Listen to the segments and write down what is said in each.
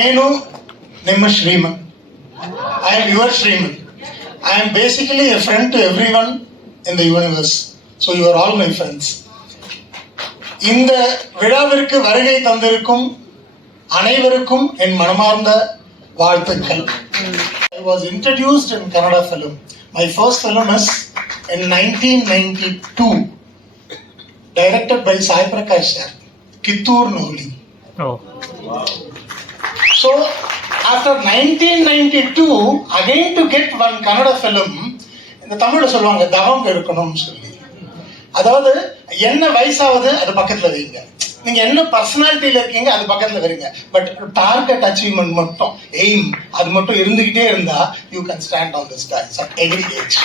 నేను ನಿಮ್ಮ Shriman. I am your Shriman. I am basically a friend to everyone in the universe. So you are all my friends. இந்த விழாவிற்கு வருகை தந்திருக்கும் அனைவருக்கும் என் மனமார்ந்த வாழ்த்துக்கள். I was introduced in Kannada film. My first film is in 1992, directed by Sai Prakash sir, Kittur Noli. Oh. So after 1992, again to get one Kannada film, இந்த தமிழ்ல சொல்லுவாங்க தவம் இருக்கணும்னு சொல்லி. அதாவது என்ன வயசாவது அது பக்கத்துல வைங்க, நீங்க என்ன பர்சனாலிட்டியில இருக்கீங்க அது பக்கத்துல வரீங்க, பட் டார்கெட் அச்சீவ்மெண்ட் மட்டும் எய்ம் அது மட்டும் இருந்துகிட்டே இருந்தா you can stand on this dice at every age.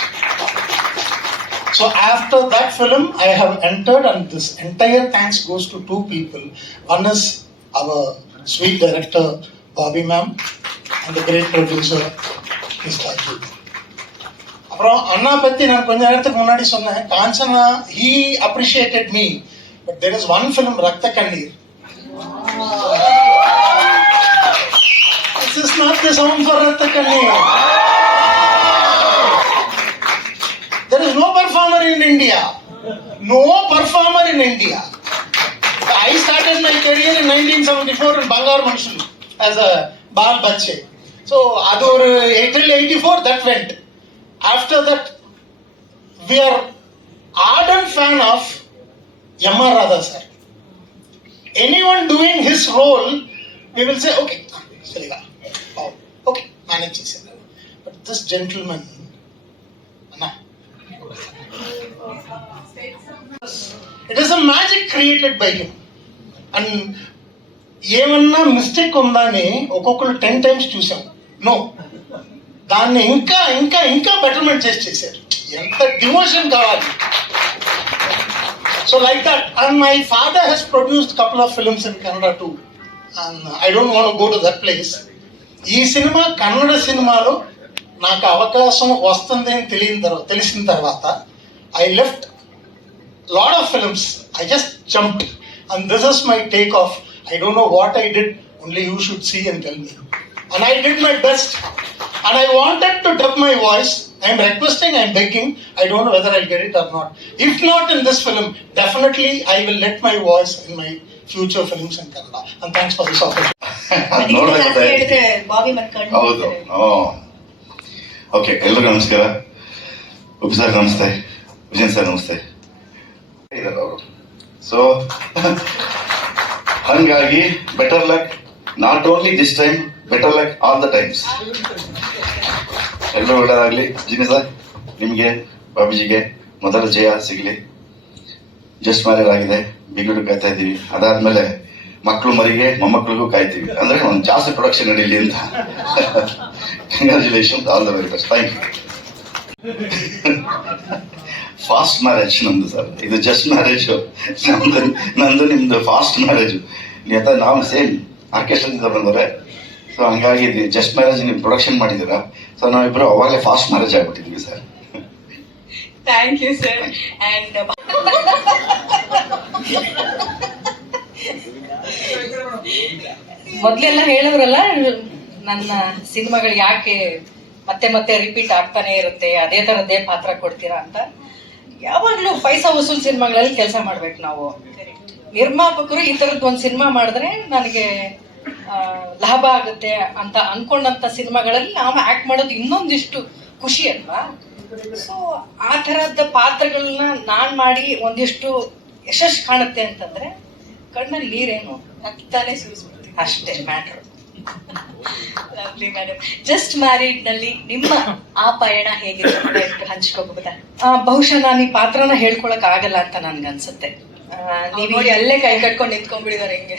So after that film I have entered, and this entire thanks goes to two people. One is our sweet director Bobby ma'am and the great producer Mr. Ajit. அப்புறம் அண்ணா பத்தி நான் கொஞ்ச நேரத்துக்கு முன்னாடி சொன்னேன், Kanchana he appreciated me, but there is one film ரத்த கண்ணீர். This is not the sound for ரத்த கண்ணீர். There is no performer in India. No performer in India. I started my career in 1974 in Bangar Manshan as a Bal Bache. So, adu or 84 that went. After that, we are ardent fan of M.R. Radha sir. Anyone doing his role, we will say, okay, oh, okay, manage it. But this gentleman, Anna, it is a magic created by him. And ఏమన్నా mistake ఉందని ఒక్కొక్కరు 10 times చూసాం. No, దాన్ని ఇంకా ఇంకా ఇంకా betterment చేశారు. ఎంత డివోషన్ కావాలి. So like that, and my father has produced couple of films in Kannada too, and I don't want to go to that place. ఈ సినిమా కన్నడ సినిమాలో నాకు అవకాశం వస్తుంది అని తెలిసిన తర్వాత I left lot of films. I just jumped, and this is my take off. I don't know what I did, only you should see and tell me. And I did my best, and I wanted to dub my voice. I am requesting, I am begging. I don't know whether I'll get it or not. If not in this film, definitely I will let my voice in my future films in Kannada. And thanks for this opportunity. ಹೌದು. Okay, ಎಲ್ರಿಗೂ ನಮಸ್ಕಾರ. ಉಪಿ sir ನಮಸ್ತೆ, Vijayan sir ನಮಸ್ತೆ. ಅವರು so ಹಂಗಾಗಿ better luck, not only this time, better luck all the times. ಎಲ್ಲರೂ ಒಳ್ಳೆಯದಾಗಲಿ. ಜಿನಿ sir, ನಿಮಗೆ ಬಾಬುಜಿಗೆ ಮೊದಲ ಜಯ ಸಿಗಲಿ. ಜಸ್ಟ್ ಮ್ಯಾರೇಜ್ ಆಗಿದೆ, ಬಿಗಿಡು ಕಾಯ್ತಾ ಇದ್ದೀವಿ. ಅದಾದ್ಮೇಲೆ ಮಕ್ಕಳು ಮರಿಗೆ ಮೊಮ್ಮಕ್ಕಳಿಗೂ ಕಾಯ್ತೀವಿ, ಅಂದ್ರೆ ಒಂದು ಜಾಸ್ತಿ ಪ್ರೊಡಕ್ಷನ್ ನಡೀಲಿ ಅಂತ. Congratulation, all the very best. Thank you. First marriage ನಮ್ದು ಸರ್, ಇದು ಜಸ್ಟ್ ಮ್ಯಾರೇಜ್. ನಂದು ನಿಮ್ದು ಫಾಸ್ಟ್ ಮ್ಯಾರೇಜ್. ನಾವು ಸೇಮ್ ಆರ್ಕೆಸ್ಟ್ರಾದಿಂದ ಬಂದವ್ರೆ. ಸೊ ಹಂಗಾಗಿ ಇದು ಜಸ್ಟ್ ಮ್ಯಾರೇಜ್ ನೀವು ಪ್ರೊಡಕ್ಷನ್ ಮಾಡಿದ್ದೀರಾ. ಸೊ ನಾವಿಬ್ರು ಅವಾಗಲೇ ಫಾಸ್ಟ್ ಮ್ಯಾರೇಜ್ ಆಗ್ಬಿಟ್ಟಿದ್ವಿ sir. Thank you sir. And ಮೊದಲೆಲ್ಲ ಹೇಳೋರಲ್ಲ, ನನ್ನ ಸಿನಿಮಾಗಳು ಯಾಕೆ ಮತ್ತೆ ಮತ್ತೆ ರಿಪೀಟ್ ಆಗ್ತಾನೆ ಇರುತ್ತೆ, ಅದೇ ತರದ್ದೇ ಪಾತ್ರ ಕೊಡ್ತೀರಾ ಅಂತ. ಯಾವಾಗ್ಲೂ ಪೈಸಾ ವಸೂಲ್ ಸಿನಿಮಾಗಳಲ್ಲಿ ಕೆಲಸ ಮಾಡ್ಬೇಕು ನಾವು. ನಿರ್ಮಾಪಕರು ಈ ತರದ್ ಒಂದು ಸಿನಿಮಾ ಮಾಡಿದ್ರೆ ನನಗೆ ಲಾಭ ಆಗುತ್ತೆ ಅಂತ ಅನ್ಕೊಂಡಂತ ಸಿನಿಮಾಗಳಲ್ಲಿ ನಾವು ಆಕ್ಟ್ ಮಾಡೋದು ಇನ್ನೊಂದಿಷ್ಟು ಖುಷಿ ಅಲ್ವಾ. ಸೊ ಆ ತರದ ಪಾತ್ರಗಳನ್ನ ನಾನ್ ಮಾಡಿ ಒಂದಿಷ್ಟು ಯಶಸ್ಸು ಕಾಣುತ್ತೆ ಅಂತಂದ್ರೆ ಕಣ್ಣಲ್ಲಿ ನೀರೇನು ರಕ್ತಾನೆ ಸುರಿಸ್ಬಿಡ್ತೀವಿ, ಅಷ್ಟೇ matter. Lovely madam, just married ನಲ್ಲಿ ನಿಮ್ಮ ಆ ಪಯಣ ಹೇಗಿದೆ ಹಂಚ್ಕೋಬಹುದಾ? ಬಹುಶಃ ನಾನು ಈ ಪಾತ್ರನ ಹೇಳ್ಕೊಳಕ್ ಆಗಲ್ಲ ಅಂತ ನನ್ಗನ್ಸುತ್ತೆ. ನೀವ್ ನೋಡಿ ಅಲ್ಲೇ ಕೈ ಕಟ್ಕೊಂಡು ನಿಂತ್ಕೊಂಡ್ಬಿಡಿದಾರೆ ಹಿಂಗೆ.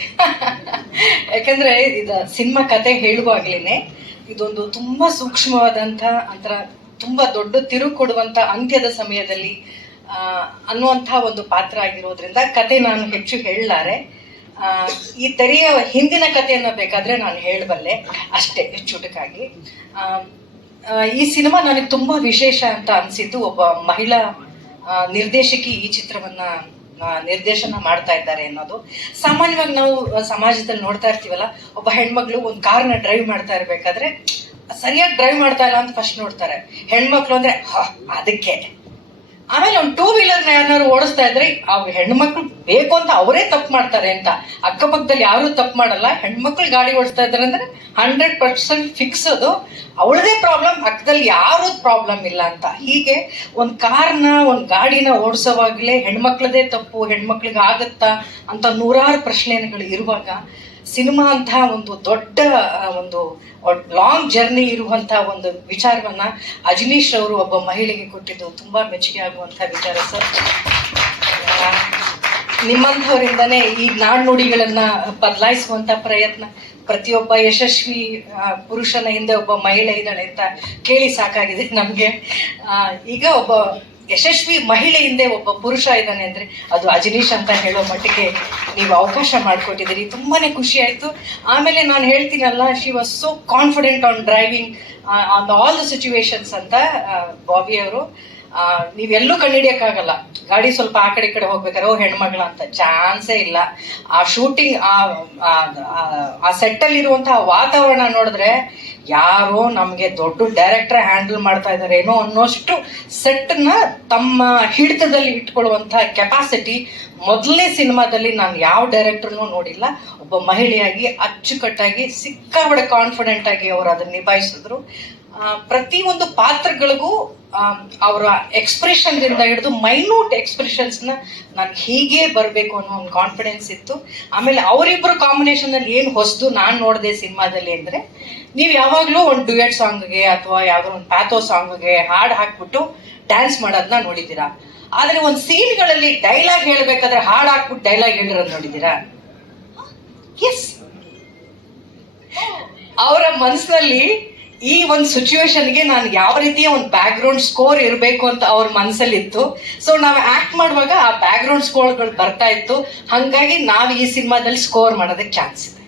ಯಾಕಂದ್ರೆ ಇದು ಸಿನಿಮಾ ಕತೆ ಹೇಳುವಾಗ್ಲೇನೆ ಇದೊಂದು ತುಂಬಾ ಸೂಕ್ಷ್ಮವಾದಂತ ಅಂತರ, ತುಂಬಾ ದೊಡ್ಡ ತಿರುವು ಕೊಡುವಂತ ಅಂತ್ಯದ ಸಮಯದಲ್ಲಿ ಅನ್ನುವಂಥ ಒಂದು ಪಾತ್ರ ಆಗಿರೋದ್ರಿಂದ ಕತೆ ನಾನು ಹೆಚ್ಚು ಹೇಳಲಾರೆ. ಈ ತೆರೆಯ ಹಿಂದಿನ ಕಥೆಯನ್ನ ಬೇಕಾದ್ರೆ ನಾನು ಹೇಳಬಲ್ಲೆ, ಅಷ್ಟೇ ಚುಟುಕಾಗಿ. ಈ ಸಿನಿಮಾ ನನಗೆ ತುಂಬಾ ವಿಶೇಷ ಅಂತ ಅನ್ಸಿದ್ದು, ಒಬ್ಬ ಮಹಿಳಾ ನಿರ್ದೇಶಕಿ ಈ ಚಿತ್ರವನ್ನ ನಿರ್ದೇಶನ ಮಾಡ್ತಾ ಇದ್ದಾರೆ ಅನ್ನೋದು. ಸಾಮಾನ್ಯವಾಗಿ ನಾವು ಸಮಾಜದಲ್ಲಿ ನೋಡ್ತಾ ಇರ್ತೀವಲ್ಲ, ಒಬ್ಬ ಹೆಣ್ಮಕ್ಳು ಒಂದು ಕಾರ್ನ ಡ್ರೈವ್ ಮಾಡ್ತಾ ಇರ್ಬೇಕಾದ್ರೆ ಸರಿಯಾಗಿ ಡ್ರೈವ್ ಮಾಡ್ತಾ ಇಲ್ಲ ಅಂತ ಫಸ್ಟ್ ನೋಡ್ತಾರೆ. ಹೆಣ್ಮಕ್ಳು ಅಂದ್ರೆ ಅದಕ್ಕೆ. ಆಮೇಲೆ ಒಂದು 2 ವೀಲರ್ನ ಯಾರು ಓಡಿಸ್ತಾ ಇದ್ರೆ ಆ ಹೆಣ್ಮಕ್ಳು ಬೇಕು ಅಂತ ಅವರೇ ತಪ್ಪು ಮಾಡ್ತಾರೆ ಅಂತ. ಅಕ್ಕಪಕ್ಕದಲ್ಲಿ ಯಾರು ತಪ್ಪು ಮಾಡಲ್ಲ. ಹೆಣ್ಮಕ್ಳು ಗಾಡಿ ಓಡಿಸ್ತಾ ಇದ್ದಾರೆ ಅಂದ್ರೆ 100% ಫಿಕ್ಸ್ ಅದು. ಅವಳದೇ ಪ್ರಾಬ್ಲಮ್, ಅಕ್ಕದಲ್ಲಿ ಯಾರೂ ಪ್ರಾಬ್ಲಮ್ ಇಲ್ಲ ಅಂತ. ಹೀಗೆ ಒಂದು ಕಾರ್ನ ಒಂದು ಗಾಡಿನ ಓಡಿಸೋವಾಗಲೇ ಹೆಣ್ಮಕ್ಳದೇ ತಪ್ಪು, ಹೆಣ್ಮಕ್ಳಿಗೆ ಆಗತ್ತಾ ಅಂತ ನೂರಾರು ಪ್ರಶ್ನೆಗಳು ಇರುವಾಗ ಸಿನಿಮಾ ಅಂತ ಒಂದು ದೊಡ್ಡ ಒಂದು ಲಾಂಗ್ ಜರ್ನಿ ಇರುವಂತ ಒಂದು ವಿಚಾರವನ್ನ ಅಜನೀಶ್ ಅವರು ಒಬ್ಬ ಮಹಿಳೆಗೆ ಕೊಟ್ಟಿದ್ದು ತುಂಬಾ ಮೆಚ್ಚುಗೆ ಆಗುವಂತ ವಿಚಾರ ಸರ್. ನಿಮ್ಮಂಥವರಿಂದನೇ ಈ ನಾಣ್ಣುಡಿಗಳನ್ನ ಬದಲಾಯಿಸುವಂತ ಪ್ರಯತ್ನ. ಪ್ರತಿಯೊಬ್ಬ ಯಶಸ್ವಿ ಪುರುಷನ ಹಿಂದೆ ಒಬ್ಬ ಮಹಿಳೆ ಇದ್ದಾಳೆ ಅಂತ ಕೇಳಿ ಸಾಕಾಗಿದೆ ನಮ್ಗೆ. ಈಗ ಒಬ್ಬ ಯಶಸ್ವಿ ಮಹಿಳೆ ಹಿಂದೆ ಒಬ್ಬ ಪುರುಷ ಇದ್ದಾನೆ ಅಂದ್ರೆ ಅದು ಅಜನೀಶ್ ಅಂತ ಹೇಳೋ ಮಟ್ಟಿಗೆ ನೀವು ಅವಕಾಶ ಮಾಡಿಕೊಟ್ಟಿದ್ದೀರಿ. ತುಂಬಾನೇ ಖುಷಿ ಆಯ್ತು. ಆಮೇಲೆ ನಾನು ಹೇಳ್ತೀನಲ್ಲ, she was so confident on driving on all the situations ಅಂತ. ಬಾಬಿ ಅವರು ನೀವೆಲ್ಲೂ ಕಂಡುಹಿಡಿಯಕ್ಕಾಗಲ್ಲ. ಗಾಡಿ ಸ್ವಲ್ಪ ಆ ಕಡೆ ಈ ಕಡೆ ಹೋಗ್ಬೇಕಾದ್ರೆ ಹೆಣ್ಮಗಳ ಅಂತ ಚಾನ್ಸೇ ಇಲ್ಲ. ಆ ಶೂಟಿಂಗ್ ಆ ಸೆಟ್ಟಲ್ಲಿ ಇರುವಂತಹ ವಾತಾವರಣ ನೋಡಿದ್ರೆ ಯಾರೋ ನಮಗೆ ದೊಡ್ಡ ಡೈರೆಕ್ಟರ್ ಹ್ಯಾಂಡಲ್ ಮಾಡ್ತಾ ಇದ್ದಾರೆ ಏನೋ ಅನ್ನೋಷ್ಟು ಸೆಟ್ನ ತಮ್ಮ ಹಿಡಿತದಲ್ಲಿ ಇಟ್ಕೊಳ್ಳುವಂತಹ ಕೆಪಾಸಿಟಿ ಮೊದಲನೇ ಸಿನಿಮಾದಲ್ಲಿ ನಾನು ಯಾವ ಡೈರೆಕ್ಟರ್ನೂ ನೋಡಿಲ್ಲ. ಒಬ್ಬ ಮಹಿಳೆಯಾಗಿ ಅಚ್ಚುಕಟ್ಟಾಗಿ ಸಿಕ್ಕಾಬಡೆ ಕಾನ್ಫಿಡೆಂಟ್ ಆಗಿ ಅವರು ಅದನ್ನ ನಿಭಾಯಿಸಿದ್ರು. ಪ್ರತಿಯೊಂದು ಪಾತ್ರಗಳಿಗೂ ಅವರ ಎಕ್ಸ್ಪ್ರೆಷನ್ ಇಂದ ಹಿಡಿದು ಮೈನ್ಯೂಟ್ ಎಕ್ಸ್ಪ್ರೆಷನ್ಸ್ನ ನಾನು ಹೀಗೆ ಬರಬೇಕು ಅನ್ನೋ ಒಂದು ಕಾನ್ಫಿಡೆನ್ಸ್ ಇತ್ತು. ಆಮೇಲೆ ಅವರಿಬ್ಬರು ಕಾಂಬಿನೇಷನ್ ಅಲ್ಲಿ ಏನು ಹೊಸದು ನಾನು ನೋಡಿದೆ ಸಿನಿಮಾದಲ್ಲಿ ಅಂದ್ರೆ, ನೀವು ಯಾವಾಗಲೂ ಒಂದು ಡ್ಯುಯೆಟ್ ಸಾಂಗ್ಗೆ ಅಥವಾ ಯಾವುದೋ ಒಂದು ಪ್ಯಾಥೋ ಸಾಂಗ್ಗೆ ಹಾಡು ಹಾಕ್ಬಿಟ್ಟು ಡ್ಯಾನ್ಸ್ ಮಾಡೋದನ್ನ ನೋಡಿದ್ದೀರಾ. ಆದ್ರೆ ಒಂದು ಸೀನ್ಗಳಲ್ಲಿ ಡೈಲಾಗ್ ಹೇಳ್ಬೇಕಾದ್ರೆ ಹಾಡು ಹಾಕ್ಬಿಟ್ಟು ಡೈಲಾಗ್ ಹೇಳಿರೋದು ನೋಡಿದ್ದೀರಾ? ಎಸ್, ಅವರ ಮನಸ್ಸಿನಲ್ಲಿ ಈ ಒಂದು ಸಿಚುವೇಶನ್ಗೆ ನಾನು ಯಾವ ರೀತಿಯ ಒಂದು ಬ್ಯಾಕ್ ಗ್ರೌಂಡ್ ಸ್ಕೋರ್ ಇರಬೇಕು ಅಂತ ಅವ್ರ ಮನಸ್ಸಲ್ಲಿ ಇತ್ತು. ಸೊ ನಾವು ಆಕ್ಟ್ ಮಾಡುವಾಗ ಆ ಬ್ಯಾಕ್ ಗ್ರೌಂಡ್ ಸ್ಕೋರ್ಗಳು ಬರ್ತಾ ಇತ್ತು. ಹಾಗಾಗಿ ನಾವು ಈ ಸಿನಿಮಾದಲ್ಲಿ ಸ್ಕೋರ್ ಮಾಡೋದಕ್ಕೆ ಚಾನ್ಸ್ ಇದೆ.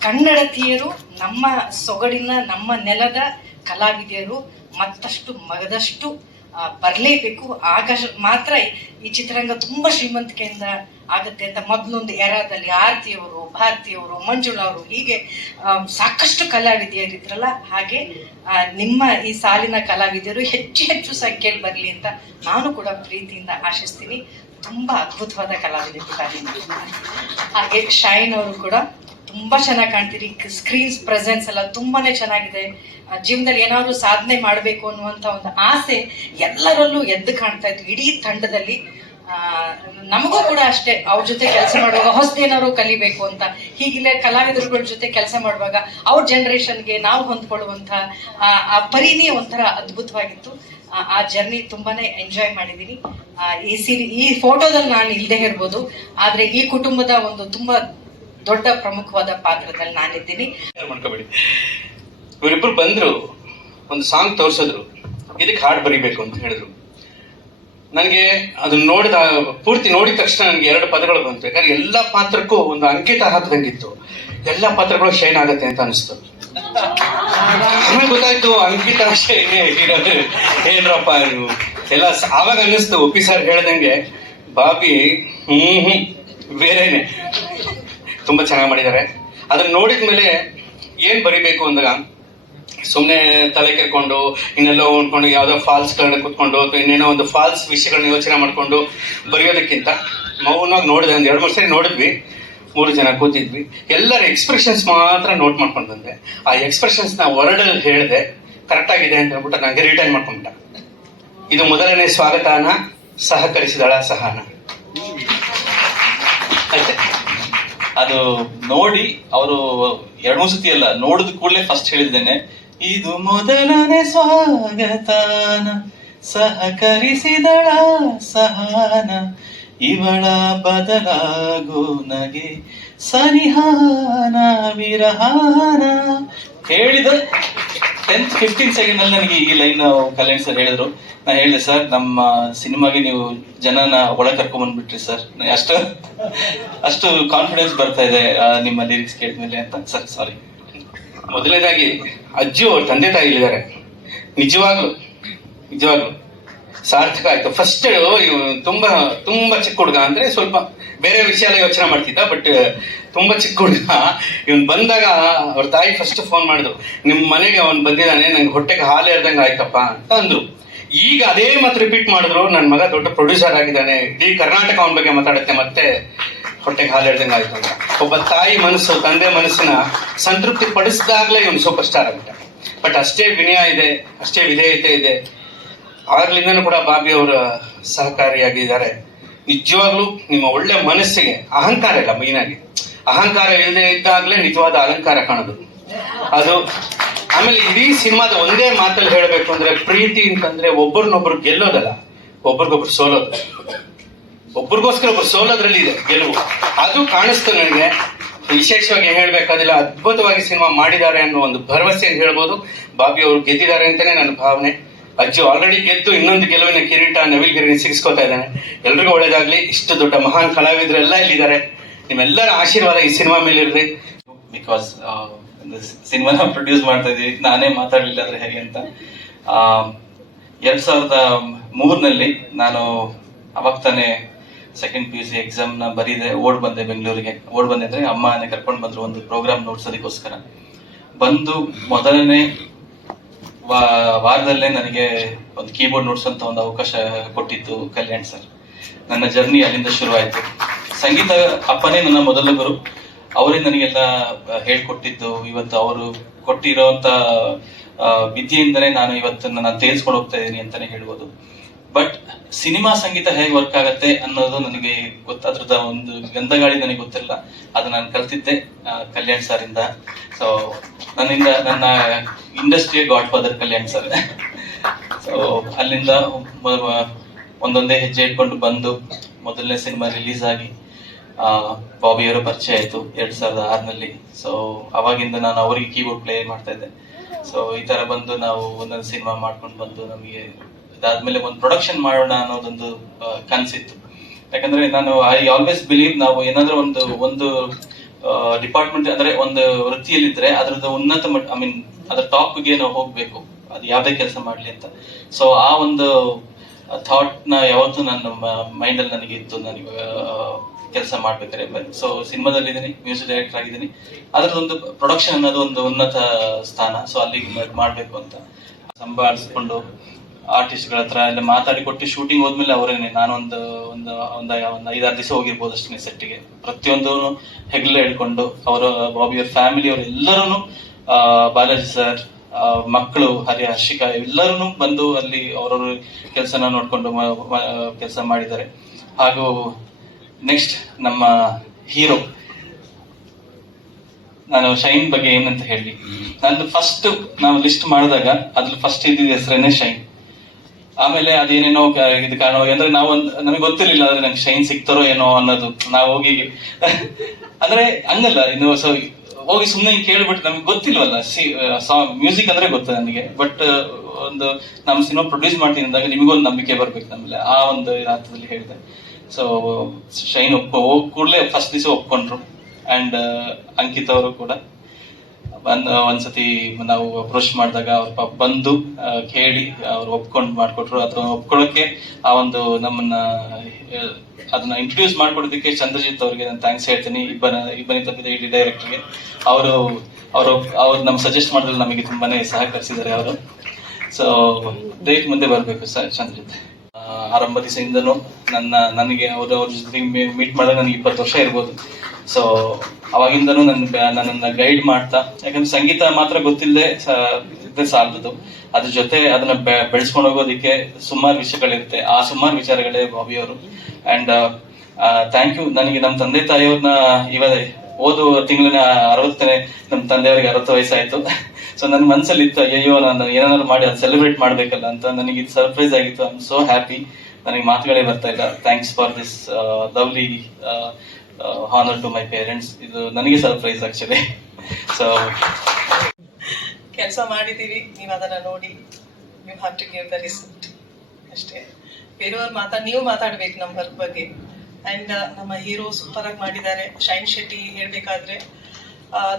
ಕನ್ನಡತಿಯರು, ನಮ್ಮ ಸೊಗಡಿನ, ನಮ್ಮ ನೆಲದ ಕಲಾವಿದೆಯರು ಮತ್ತಷ್ಟು ಮಗದಷ್ಟು ಬರಲೇಬೇಕು. ಆಗ ಮಾತ್ರ ಈ ಚಿತ್ರರಂಗ ತುಂಬಾ ಶ್ರೀಮಂತಿಕೆಯಿಂದ ಆಗುತ್ತೆ ಅಂತ. ಮೊದಲೊಂದು ಎರಾದಲ್ಲಿ ಆರತಿಯವರು, ಭಾರತಿಯವರು, ಮಂಜುಳಾ ಅವರು, ಹೀಗೆ ಸಾಕಷ್ಟು ಕಲಾವಿದೆಯರಿದ್ರಲ್ಲ, ಹಾಗೆ ನಿಮ್ಮ ಈ ಸಾಲಿನ ಕಲಾವಿದರು ಹೆಚ್ಚು ಹೆಚ್ಚು ಸಂಖ್ಯೆಯಲ್ಲಿ ಬರಲಿ ಅಂತ ನಾನು ಕೂಡ ಪ್ರೀತಿಯಿಂದ ಆಶಿಸ್ತೀನಿ. ತುಂಬಾ ಅದ್ಭುತವಾದ ಕಲಾವಿದರು. ಹಾಗೆ ಶೈನ್ ಅವರು ಕೂಡ ತುಂಬಾ ಚೆನ್ನಾಗಿ ಕಾಣ್ತೀರಿ. ಸ್ಕ್ರೀನ್ ಪ್ರೆಸೆನ್ಸ್ ಎಲ್ಲ ತುಂಬಾನೇ ಚೆನ್ನಾಗಿದೆ. ಜೀವನದಲ್ಲಿ ಏನಾದ್ರು ಸಾಧನೆ ಮಾಡಬೇಕು ಅನ್ನುವಂತ ಒಂದು ಆಸೆ ಎಲ್ಲರಲ್ಲೂ ಎದ್ದು ಕಾಣ್ತಾ ಇತ್ತು ಇಡೀ ತಂಡದಲ್ಲಿ. ನಮಗೂ ಕೂಡ ಅಷ್ಟೇ, ಅವ್ರ ಜೊತೆ ಕೆಲಸ ಮಾಡುವಾಗ ಹೊಸದೇನಾದ್ರು ಕಲಿಬೇಕು ಅಂತ. ಹೀಗಿಲ್ಲ ಕಲಾವಿದರುಗಳ ಜೊತೆ ಕೆಲಸ ಮಾಡುವಾಗ ಅವ್ರ ಜನರೇಷನ್ಗೆ ನಾವು ಹೊಂದ್ಕೊಳ್ಳುವಂತ ಆ ಪರಿನೇ ಒಂಥರ ಅದ್ಭುತವಾಗಿತ್ತು. ಆ ಜರ್ನಿ ತುಂಬಾನೇ ಎಂಜಾಯ್ ಮಾಡಿದೀನಿ. ಈ ಫೋಟೋದಲ್ಲಿ ನಾನು ಇಲ್ಲದೆ ಇರ್ಬೋದು, ಆದ್ರೆ ಈ ಕುಟುಂಬದ ಒಂದು ತುಂಬಾ ದೊಡ್ಡ ಪ್ರಮುಖವಾದ ಪಾತ್ರದಲ್ಲಿ ನಾನಿದ್ದೀನಿ. ಮಾಡ್ಕೋಬೇಡಿ. ಇವರಿಬ್ರು ಬಂದ್ರು, ಒಂದು ಸಾಂಗ್ ತೋರ್ಸಿದ್ರು, ಇದಕ್ಕೆ ಹಾಡು ಬರಿಬೇಕು ಅಂತ ಹೇಳಿದ್ರು. ನನಗೆ ಅದನ್ನ ಪೂರ್ತಿ ನೋಡಿದ ತಕ್ಷಣ ನನಗೆ 2 ಪದಗಳು ಬಂತು. ಯಾಕಂದ್ರೆ ಎಲ್ಲಾ ಪಾತ್ರಕ್ಕೂ ಒಂದು ಅಂಕಿತ ಹಾಕದಂಗಿತ್ತು. ಎಲ್ಲಾ ಪಾತ್ರಗಳು ಶೈನ್ ಆಗತ್ತೆ ಅಂತ ಅನಿಸ್ತು. ಆಮೇಲೆ ಗೊತ್ತಾಯ್ತು ಅಂಕಿತ ಏನ್ರಪ್ಪ ಎಲ್ಲ. ಆವಾಗ ಅನ್ನಿಸ್ತು ಒಪ್ಪಿ ಸರ್ ಹೇಳ್ದಂಗೆ, ಬಾಬಿ ಬೇರೆನೆ ತುಂಬಾ ಚೆನ್ನಾಗಿ ಮಾಡಿದ್ದಾರೆ. ಅದನ್ನ ನೋಡಿದ್ಮೇಲೆ ಏನ್ ಬರಿಬೇಕು ಅಂದಾಗ ಸುಮ್ಮನೆ ತಲೆ ಕೆರ್ಕೊಂಡು ಇನ್ನೆಲ್ಲೋ ಹೊಂದ್ಕೊಂಡು ಯಾವ್ದೋ ಫಾಲ್ಸ್ ಗಳನ್ನ ಕುತ್ಕೊಂಡು ಅಥವಾ ಇನ್ನೇನೋ ಒಂದು ಫಾಲ್ಸ್ ವಿಷಯಗಳನ್ನ ಯೋಚನೆ ಮಾಡ್ಕೊಂಡು ಬರೆಯೋದಕ್ಕಿಂತ ಮೌನವಾಗಿ ನೋಡಿದೆ. ಒಂದು 2-3 ಸರಿ ನೋಡಿದ್ವಿ, 3 ಜನ ಕೂತಿದ್ವಿ. ಎಲ್ಲರ ಎಕ್ಸ್ಪ್ರೆಷನ್ಸ್ ಮಾತ್ರ ನೋಟ್ ಮಾಡ್ಕೊಂಡು ಬಂದೆ. ಆ ಎಕ್ಸ್ಪ್ರೆಷನ್ಸ್ ನ ವರ್ಡಲ್ಲಿ ಹೇಳಿದೆ, ಕರೆಕ್ಟ್ ಆಗಿದೆ ಅಂತ ಹೇಳ್ಬಿಟ್ಟು ನಂಗೆ ರಿಟರ್ನ್ ಮಾಡ್ಕೊಂಡ್ಬಿಟ್ಟ. ಇದು ಮೊದಲನೇ ಸ್ವಾಗತನ, ಸಹಕರಿಸಿದಳ ಸಹನ. ಅಷ್ಟೇ. ಅದು ನೋಡಿ ಅವರು 2-3 ಸತಿ ಅಲ್ಲ, ನೋಡಿದ ಕೂಡಲೇ ಫಸ್ಟ್ ಹೇಳಿದ್ದೇನೆ, ಇದು ಮೊದಲನೇ ಸ್ವಾಗತಾನ, ಸಹಕರಿಸಿದಳ ಸಹನ, ಇವಳ ಬದಲಾಗೋ ನಗೆ ಸನಿಹಾನ ವಿರಹಾನ. ಹೇಳಿದ 10-15 ಸೆಕೆಂಡ್ ಅಲ್ಲಿ ನನಗೆ ಈ ಲೈನ್ ಕಲ್ಯಾಣ್ ಸರ್ ಹೇಳಿದ್ರು. ನಾನು ಹೇಳಿದೆ, ಸರ್ ನಮ್ಮ ಸಿನಿಮಾಗೆ ನೀವು ಜನನ ಒಳಗೆ ಕರ್ಕೊಂಡ್ ಬಂದ್ಬಿಟ್ರಿ ಸರ್, ಅಷ್ಟು ಕಾನ್ಫಿಡೆನ್ಸ್ ಬರ್ತಾ ಇದೆ ನಿಮ್ಮ ಲಿರಿಕ್ಸ್ ಕೇಳಿದ್ಮೇಲೆ ಅಂತ. Sir sorry. ಮೊದಲನೇದಾಗಿ ಅಜ್ಜಿ ಅವ್ರ ತಂದೆ ತಾಯಿ ಇಲ್ಲಿದ್ದಾರೆ. ನಿಜವಾಗ್ಲು ಸಾರ್ಥಕ ಆಯ್ತು. ಫಸ್ಟ್ ತುಂಬಾ ತುಂಬಾ ಚಿಕ್ಕ ಹುಡುಗ ಅಂದ್ರೆ ಸ್ವಲ್ಪ ಬೇರೆ ವಿಷಯ ಎಲ್ಲ ಯೋಚನೆ ಮಾಡ್ತಿದ್ದ, ಬಟ್ ತುಂಬಾ ಚಿಕ್ಕ ಹುಡುಗ. ಇವನ್ ಬಂದಾಗ ಅವ್ರ ತಾಯಿ ಫಸ್ಟ್ ಫೋನ್ ಮಾಡಿದ್ರು, ನಿಮ್ ಮನೆಗೆ ಅವ್ನ್ ಬಂದಿದ್ದಾನೆ, ನಂಗೆ ಹೊಟ್ಟೆಗೆ ಹಾಲು ಎರ್ದಂಗೆ ಆಯ್ತಪ್ಪ ಅಂತ ಅಂದ್ರು. ಈಗ ಅದೇ ಮತ್ತೆ ರಿಪೀಟ್ ಮಾಡಿದ್ರು, ನನ್ನ ಮಗ ದೊಡ್ಡ ಪ್ರೊಡ್ಯೂಸರ್ ಆಗಿದ್ದಾನೆ, ಇಡೀ ಕರ್ನಾಟಕ ಅವನ ಬಗ್ಗೆ ಮಾತಾಡುತ್ತೆ, ಮತ್ತೆ ಹೊಟ್ಟೆಗೆ ಹಾಲು ಎರ್ದಂಗೆ ಆಯ್ತು ಅಂತ. ಒಬ್ಬ ತಾಯಿ ಮನಸ್ಸು, ತಂದೆ ಮನಸ್ಸಿನ ಸಂತೃಪ್ತಿ ಪಡಿಸಿದಾಗ್ಲೇ ಇವನು ಸೂಪರ್ ಸ್ಟಾರ್ ಆಗುತ್ತೆ. ಬಟ್ ಅಷ್ಟೇ ವಿನಯ ಇದೆ, ಅಷ್ಟೇ ವಿಧೇಯತೆ ಇದೆ. ಆಗ್ಲಿಂದನೂ ಕೂಡ ಬಾಬಿ ಅವರ ಸಹಕಾರಿಯಾಗಿದ್ದಾರೆ. ನಿಜವಾಗ್ಲೂ ನಿಮ್ಮ ಒಳ್ಳೆ ಮನಸ್ಸಿಗೆ ಅಹಂಕಾರ ಇಲ್ಲ, ಮೈನಾಗಿ ಅಹಂಕಾರ ಇಲ್ಲದೆ ಇದ್ದಾಗಲೇ ನಿಜವಾದ ಅಲಂಕಾರ ಕಾಣೋದು ಅದು. ಆಮೇಲೆ ಇಡೀ ಸಿನಿಮಾದ ಒಂದೇ ಮಾತಲ್ಲಿ ಹೇಳ್ಬೇಕು ಅಂದ್ರೆ, ಪ್ರೀತಿ ಅಂತಂದ್ರೆ ಒಬ್ಬರನ್ನೊಬ್ರು ಗೆಲ್ಲೋದಲ್ಲ, ಒಬ್ರಿಗೊಬ್ರು ಸೋಲೋದು. ಒಬ್ರಿಗೋಸ್ಕರ ಒಬ್ರು ಸೋಲೋದ್ರಲ್ಲಿ ಇದೆ ಗೆಲುವು, ಅದು ಕಾಣಿಸ್ತು ನನಗೆ. ವಿಶೇಷವಾಗಿ ಹೇಳ್ಬೇಕಾದಿಲ್ಲ, ಅದ್ಭುತವಾಗಿ ಸಿನಿಮಾ ಮಾಡಿದ್ದಾರೆ ಅನ್ನೋ ಒಂದು ಭರವಸೆ ಅಂತ ಹೇಳ್ಬೋದು. ಬಾಬಿ ಅವರು ಗೆದ್ದಿದ್ದಾರೆ ಅಂತಾನೆ ನನ್ನ ಭಾವನೆ. ಅಜ್ಜು ಆಲ್ರೆಡಿ ಗೆದ್ದು ಇನ್ನೊಂದು ಗೆಲುವಿನ ಕಿರೀಟ ನವಿಲ್ ಗಿರಿ ಸಿಗಿಸ್ಕೊತಾ ಇದ್ದಾನೆ. ಎಲ್ರಿಗೂ ಒಳ್ಳೇದಾಗ್ಲಿ. ಇಷ್ಟು ದೊಡ್ಡ ಮಹಾನ್ ಕಲಾವಿದರೆಲ್ಲ ಇಲ್ಲಿದ್ದಾರೆ, ನಿಮ್ಮೆಲ್ಲರ ಆಶೀರ್ವಾದ ಈ ಸಿನಿಮಾ ಮೇಲೆ ಇರ್ಲಿ. ಬಿಕಾಸ್ ಸಿನಿಮಾನ ಪ್ರೊಡ್ಯೂಸ್ ಮಾಡ್ತಾ ಇದೀವಿ, ನಾನೇ ಮಾತಾಡ್ಲಿಲ್ಲ ಅಂದ್ರೆ ಹೇಗೆ ಅಂತ. 2003 ನಾನು ಅವಾಗ ತಾನೇ ಸೆಕೆಂಡ್ PUC ಎಕ್ಸಾಮ್ ನ ಬರೀದೆ, ಓಡ್ ಬಂದೆ ಬೆಂಗಳೂರಿಗೆ. ಓಡ್ ಬಂದೆ ಅಂದ್ರೆ ಅಮ್ಮನೇ ಕರ್ಕೊಂಡು ಬಂದ್ರು ಒಂದು ಪ್ರೋಗ್ರಾಮ್ ನೋಡ್ಸೋದಕ್ಕೋಸ್ಕರ. ಬಂದು ಮೊದಲನೇ ವಾರದಲ್ಲೇ ನನಗೆ ಒಂದು ಕೀಬೋರ್ಡ್ ನೋಡ್ಸೋಂತ ಒಂದು ಅವಕಾಶ ಕೊಟ್ಟಿತ್ತು ಕಲ್ಯಾಣ್ ಸರ್. ನನ್ನ ಜರ್ನಿ ಅಲ್ಲಿಂದ ಶುರು ಆಯ್ತು. ಸಂಗೀತ ಅಪ್ಪನೇ ನನ್ನ ಮೊದಲ ಗುರು, ಅವರೇ ನನಗೆಲ್ಲ ಹೇಳ್ಕೊಟ್ಟಿದ್ದು. ಇವತ್ತು ಅವರು ಕೊಟ್ಟಿರೋಂತ ವಿದ್ಯೆಯಿಂದನೇ ನಾನು ಇವತ್ತು ನಾನು ತೇಲ್ಸ್ಕೊಂಡು ಹೋಗ್ತಾ ಇದ್ದೀನಿ ಅಂತಾನೆ ಹೇಳ್ಬೋದು. ಬಟ್ ಸಿನಿಮಾ ಸಂಗೀತ ಹೇಗೆ ವರ್ಕ್ ಆಗತ್ತೆ ಅನ್ನೋದು ನನಗೆ ಅದ್ರದ ಒಂದು ಗಂಧಗಾಳಿ ನನಗೆ ಗೊತ್ತಿಲ್ಲ. ಅದು ನಾನು ಕಲ್ತಿದ್ದೆ ಕಲ್ಯಾಣ್ ಸರ್ ಇಂದ. ಸೊ ನನ್ನ ಇಂಡಸ್ಟ್ರಿಯ godfather Kalyan sir. So ಅಲ್ಲಿಂದ ಒಂದೊಂದೇ ಹೆಜ್ಜೆ ಇಟ್ಕೊಂಡು ಬಂದು ಮೊದಲನೇ ಸಿನಿಮಾ ರಿಲೀಸ್ ಆಗಿ ಬಾಬಿ ಅವರ ಪರಿಚಯ ಆಯ್ತು 2006ನಲ್ಲಿ. ಸೊ ಅವಾಗಿಂದ ನಾನು ಅವರಿಗೆ ಕೀಬೋರ್ಡ್ ಪ್ಲೇ ಮಾಡ್ತಾ ಇದ್ದೆ. ಸೊ ಈ ತರ ಬಂದು ನಾವು ಒಂದೊಂದು ಸಿನಿಮಾ ಮಾಡ್ಕೊಂಡು ಬಂದು ನಮಗೆ ಅದಾದ್ಮೇಲೆ ಒಂದು ಪ್ರೊಡಕ್ಷನ್ ಮಾಡೋಣ ಅನ್ನೋದೊಂದು ಕನ್ಸಿತ್ತು. ಯಾಕಂದ್ರೆ ನಾನು ಐ ಆಲ್ವೇಸ್ ಬಿಲೀವ್ ನಾವು ಏನಾದ್ರೂ ಒಂದು ಡಿಪಾರ್ಟ್ಮೆಂಟ್ ಅಂದ್ರೆ ಒಂದು ವೃತ್ತಿಯಲ್ಲಿದ್ರೆ ಅದ್ರದ್ದು ಉನ್ನತ ಐ ಮೀನ್ ಅದ್ರ ಟಾಪ್ಗೆ ನಾವು ಹೋಗ್ಬೇಕು, ಅದು ಯಾವ್ದೇ ಕೆಲಸ ಮಾಡ್ಲಿ ಅಂತ. ಸೊ ಆ ಒಂದು ಥಾಟ್ ನ ಯಾವತ್ತೂ ನನ್ನ ಮೈಂಡ್ ಅಲ್ಲಿ ನನಗೆ ಇತ್ತು, ನನಗೆ ಕೆಲಸ ಮಾಡ್ಬೇಕಾದ್ರೆ. ಸೊ ಸಿನಿಮಾದಲ್ಲಿ ಇದೀನಿ, ಮ್ಯೂಸಿಕ್ ಡೈರೆಕ್ಟರ್ ಆಗಿದ್ದೀನಿ, ಅದ್ರದ್ದೊಂದು ಪ್ರೊಡಕ್ಷನ್ ಅನ್ನೋದು ಒಂದು ಉನ್ನತ ಸ್ಥಾನ. ಸೊ ಅಲ್ಲಿಗೆ ಮಾಡ್ಬೇಕು ಅಂತ ಸಂಭಾಳಿಸ್ಕೊಂಡು ಆರ್ಟಿಸ್ಟ್ ಗಳ ಹತ್ರ ಎಲ್ಲ ಮಾತಾಡಿ ಕೊಟ್ಟು ಶೂಟಿಂಗ್ ಹೋದ್ಮೇಲೆ ಅವರೇನೆ, ನಾನೊಂದು ಒಂದು 5-6 ದಿವಸ ಹೋಗಿರ್ಬೋದು ಅಷ್ಟೇ ಸೆಟ್ಗೆ. ಪ್ರತಿಯೊಂದು ಹೆಗ್ಲ ಹಿಡ್ಕೊಂಡು ಅವರ ಬಾಬಿ ಅವ್ರ ಫ್ಯಾಮಿಲಿ ಅವರು ಎಲ್ಲರೂ, ಬಾಲಾಜಿ ಸರ್ ಮಕ್ಕಳು ಹರ್ಷಿಕಾ ಎಲ್ಲರೂ ಬಂದು ಅಲ್ಲಿ ಅವರವ್ರ ಕೆಲಸನ ನೋಡ್ಕೊಂಡು ಕೆಲಸ ಮಾಡಿದ್ದಾರೆ. ಹಾಗೂ ನೆಕ್ಸ್ಟ್ ನಮ್ಮ ಹೀರೋ, ನಾನು ಶೈನ್ ಬಗ್ಗೆ ಏನಂತ ಹೇಳಿ, ನಂದು ಫಸ್ಟ್ ನಾವು ಲಿಸ್ಟ್ ಮಾಡಿದಾಗ ಅದ್ರ ಫಸ್ಟ್ ಇದ್ದಿದ್ದ ಹೆಸರೇನೆ ಶೈನ್. ಆಮೇಲೆ ಅದೇನೇನೋ ಇದು ಕಾರಣವಾಗಿ ಅಂದ್ರೆ ನಮಗೆ ಗೊತ್ತಿರ್ಲಿಲ್ಲ ಆದ್ರೆ ನಂಗೆ ಶೈನ್ ಸಿಗ್ತಾರೋ ಏನೋ ಅನ್ನೋದು. ನಾವು ಹೋಗಿ ಅಂದ್ರೆ ಹಂಗಲ್ಲ, ಇನ್ನು ಹೋಗಿ ಸುಮ್ಮನೆ ಹಿಂಗೆ ಕೇಳ್ಬಿಟ್ಟು ನಮ್ಗೆ ಗೊತ್ತಿಲ್ವಲ್ಲ, ಮ್ಯೂಸಿಕ್ ಅಂದ್ರೆ ಗೊತ್ತು ನನಗೆ. ಬಟ್ ಒಂದು ನಮ್ಮ ಸಿನಿಮಾ ಪ್ರೊಡ್ಯೂಸ್ ಮಾಡ್ತೀನಿ ಅಂದಾಗ ನಿಮಗೊಂದು ನಂಬಿಕೆ ಬರ್ಬೇಕು ನಮ್ಮಲ್ಲಿ, ಆ ಒಂದು ಅರ್ಥದಲ್ಲಿ ಹೇಳಿದೆ. ಸೊ ಶೈನ್ ಹೋಗ್ ಕೂಡಲೇ ಫಸ್ಟ್ ದಿವಸ ಒಪ್ಕೊಂಡ್ರು. ಅಂಡ್ ಅಂಕಿತ್ ಅವರು ಕೂಡ ಒಂದ್ಸತಿ ನಾವು ಅಪ್ರೋಚ್ ಮಾಡಿದಾಗ ಅವ್ರ ಬಂದು ಕೇಳಿ ಅವ್ರು ಒಪ್ಕೊಂಡು ಮಾಡ್ಕೊಟ್ರು. ಅದನ್ನ ಒಪ್ಕೊಳ್ಳೋಕೆ ಆ ಒಂದು ನಮ್ಮನ್ನ ಅದನ್ನ ಇಂಟ್ರೊಡ್ಯೂಸ್ ಮಾಡ್ಕೊಡೋದಕ್ಕೆ ಚಂದ್ರಜಿತ್ ಅವ್ರಿಗೆ ನಾನು ಥ್ಯಾಂಕ್ಸ್ ಹೇಳ್ತೀನಿ, ಇಬ್ಬನಿ ತಪ್ಪಿದ ಇಡೀ ಡೈರೆಕ್ಟರ್ಗೆ. ಅವರು ನಮ್ ಸಜೆಸ್ಟ್ ಮಾಡಿದ್ರೆ ನಮಗೆ ತುಂಬಾನೇ ಸಹಕರಿಸಿದ್ದಾರೆ ಅವರು. ಸೊ ದಯವಿಟ್ಟು ಮುಂದೆ ಬರಬೇಕು ಸರ್ ಚಂದ್ರಜಿತ್. ಆರಂಭ ದಿವಸದಿಂದನೂ ನನಗೆ ಅವ್ರ ಜೊತೆ ಮೀಟ್ ಮಾಡಿದ್ರೆ ನನಗೆ 20 ವರ್ಷ ಇರ್ಬೋದು. ಸೊ ಅವಾಗಿಂದನೂ ನನ್ನನ್ನ ಗೈಡ್ ಮಾಡ್ತಾ, ಯಾಕಂದ್ರೆ ಸಂಗೀತ ಮಾತ್ರ ಗೊತ್ತಿಲ್ಲದೆ ಸಾಲದು, ಅದ್ರ ಜೊತೆ ಅದನ್ನ ಬೆಳೆಸ್ಕೊಂಡು ಹೋಗೋದಿಕ್ಕೆ ಸುಮಾರು ವಿಷಯಗಳಿರುತ್ತೆ. ಆ ಸುಮಾರು ವಿಚಾರಗಳೇ ಬಾಬಿ ಅವರು. And thank you. ನನಗೆ ನಮ್ಮ ತಂದೆ ತಾಯಿಯವ್ರನ್ನ ಇವಾಗ ಓದು ತಿಂಗಳಿನ 60ನೇ ನಮ್ಮ ತಂದೆಯವ್ರಿಗೆ 60 ವಯಸ್ಸಾಯ್ತು. ಸೊ ನನ್ನ ಮನ್ಸಲ್ಲಿ ಇತ್ತು, ಅಯ್ಯೋ ನಾನು ಏನಾದ್ರು ಮಾಡಿ ಅದು ಸೆಲೆಬ್ರೇಟ್ ಮಾಡ್ಬೇಕಲ್ಲ ಅಂತ. ನನಗೆ ಇದು ಸರ್ಪ್ರೈಸ್ ಆಗಿತ್ತು. I am so happy. ನನಗೆ ಮಾತುಗಳೇ ಬರ್ತಾ ಇಲ್ಲ. Thanks for this lovely honour to my parents. ಇದು ನನಗೆ ಸರ್ಪ್ರೈಸ್ ಆಕ್ಚುಲಿ. ಸೊ ಕೆಲಸ ಮಾಡಿದೀವಿ, ನೀವು ಅದನ್ನ ನೋಡಿ you have to give the result ಅಷ್ಟೇ. ಬೇರೆಯವ್ರು ನೀವು ಮಾತಾಡ್ಬೇಕು ನಮ್ಮ ವರ್ಕ್ ಬಗ್ಗೆ. ಅಂಡ್ ನಮ್ಮ ಹೀರೋ ಸೂಪರ್ ಆಗಿ ಮಾಡಿದ್ದಾರೆ. ಶೈನ್ ಶೆಟ್ಟಿ ಹೇಳ್ಬೇಕಾದ್ರೆ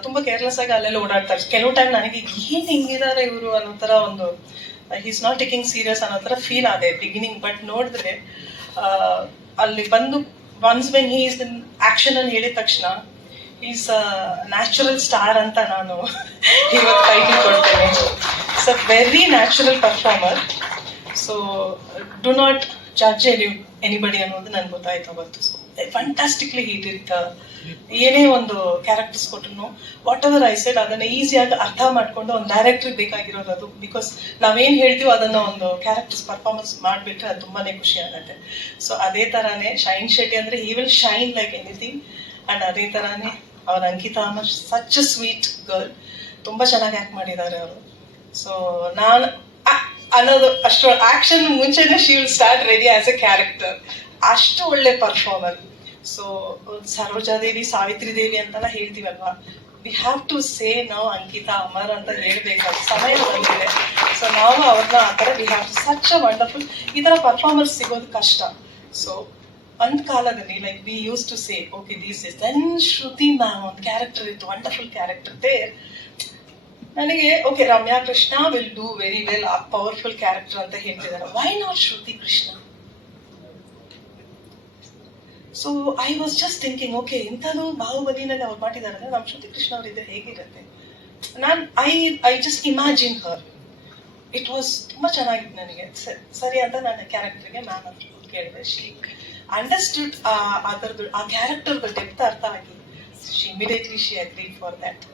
ತುಂಬಾ ಕೇರ್ಲೆಸ್ ಆಗಿ ಅಲ್ಲೆಲ್ಲ ಓಡಾಡ್ತಾರೆ. ಕೆಲವು ಟೈಮ್ ನನಗೆ ಏನ್ ಹಿಂಗಿದ್ದಾರೆ ಇವರು ಅನ್ನೋ ತರ ಒಂದು ಈಸ್ ನಾಟ್ ಟೇಕಿಂಗ್ ಸೀರಿಯಸ್ ಅನ್ನೋ ಥರ ಫೀಲ್ ಆದೆ ಬಿಗಿನಿಂಗ್. ಬಟ್ ನೋಡಿದ್ರೆ ಅಲ್ಲಿ ಬಂದು once when he is in action అని ಹೇಳಿದ ತಕ್ಷಣ ಈಸ್ ನ್ಯಾಚುರಲ್ ಸ್ಟಾರ್ ಅಂತ ನಾನು ಇವತ್ತು ಟೈಟಲ್ ಕೊಡ್ತೇನೆ. It's a very natural performer. So do not judge anybody ಅನ್ನೋದು ನನ್ಗೆ ಗೊತ್ತಾಯ್ತು ಅವತ್ತು. So fantastically he did. ಏನೇ ಒಂದು ಕ್ಯಾರೆಕ್ಟರ್ಸ್ ಕೊಟ್ಟರು ವಾಟ್ ಎವರ್ ಐ ಸೆಡ್ ಅದನ್ನ ಈಸಿಯಾಗಿ ಅರ್ಥ ಮಾಡ್ಕೊಂಡು ಒಂದು ಡೈರೆಕ್ಟರ್ ಬೇಕಾಗಿರೋದು ಅದು. ಬಿಕಾಸ್ ನಾವೇನ್ ಹೇಳ್ತೀವೋ ಅದನ್ನ ಒಂದು ಕ್ಯಾರೆಕ್ಟರ್ಸ್ ಪರ್ಫಾರ್ಮೆನ್ಸ್ ಮಾಡಿಬಿಟ್ರೆ ಅದು ತುಂಬಾನೇ ಖುಷಿ ಆಗುತ್ತೆ. ಸೊ ಅದೇ ತರಾನೇ ಶೈನ್ ಶೆಟ್ಟಿ ಅಂದ್ರೆ he will shine like anything. And ಅದೇ ತರಾನೇ ಅವ್ರ Ankita Amar such a sweet girl. ತುಂಬಾ ಚೆನ್ನಾಗಿ ಆಕ್ಟ್ ಮಾಡಿದ್ದಾರೆ ಅವರು. ಸೊ ನಾನು ಅನ್ನೋದು ಅಷ್ಟು ಆಕ್ಷನ್ ಮುಂಚೆನೆ she will start ready as A character. ಅಷ್ಟು ಒಳ್ಳೆ ಪರ್ಫಾರ್ಮರ್. ಸೊ ಸರೋಜಾದೇವಿ, ಸಾವಿತ್ರಿ ದೇವಿ ಅಂತೆಲ್ಲ ಹೇಳ್ತೀವಲ್ವಾ, ವಿ ಹ್ಯಾವ್ ಟು ಸೇ ನಾವು ಅಂಕಿತಾ ಅಮರ್ ಅಂತ ಹೇಳ್ಬೇಕಾದ ಸಮಯ ಬಂದಿದೆ. ಸೊ ನಾವು ಅವ್ರನ್ನ ಆ ಥರ we have to such a wonderful. ಈ ಥರ ಪರ್ಫಾರ್ಮರ್ಸ್ ಸಿಗೋದು ಕಷ್ಟ. ಸೊ ಒಂದು ಕಾಲದಲ್ಲಿ like we use to say okay this is then Shruti ma'am ಒಂದು ಕ್ಯಾರೆಕ್ಟರ್ ಇತ್ತು, ವಂಡರ್ಫುಲ್ ಕ್ಯಾರೆಕ್ಟರ್ ದೇರ್. ನನಗೆ okay Ramya Krishna will do very well, ಆ ಪವರ್ಫುಲ್ ಕ್ಯಾರೆಕ್ಟರ್ ಅಂತ ಹೇಳ್ತಿದ್ದಾರೆ. Why not Shruti Krishna? So I was just thinking okay ಇಂಥದ್ದು ಬಾಹುಬಲಿನಲ್ಲಿ ಅವ್ರು ಮಾಡಿದ್ದಾರೆ ಅಂದ್ರೆ ನಮ್ಮ ಶ್ರುತಿ ಕೃಷ್ಣ ಅವ್ರು ಇದ್ರೆ ಹೇಗಿರುತ್ತೆ. ನಾನು I just imagine Har. It was ತುಂಬಾ ಚೆನ್ನಾಗಿತ್ತು ನನಗೆ. ಸರಿ ಅಂತ ನನ್ನ ಕ್ಯಾರೆಕ್ಟರ್ಗೆ ಮ್ಯಾಮ್ ಅಂತ ಕೇಳಿದೆ. ಶಿ ಅಂಡರ್ಸ್ಟುಡ್ ಅದರದ್ದು ಆ ಕ್ಯಾರೆಕ್ಟರ್ದು ಡೆಪ್ತ್ ಅರ್ಥ ಆಗಿ she immediately she agreed for that.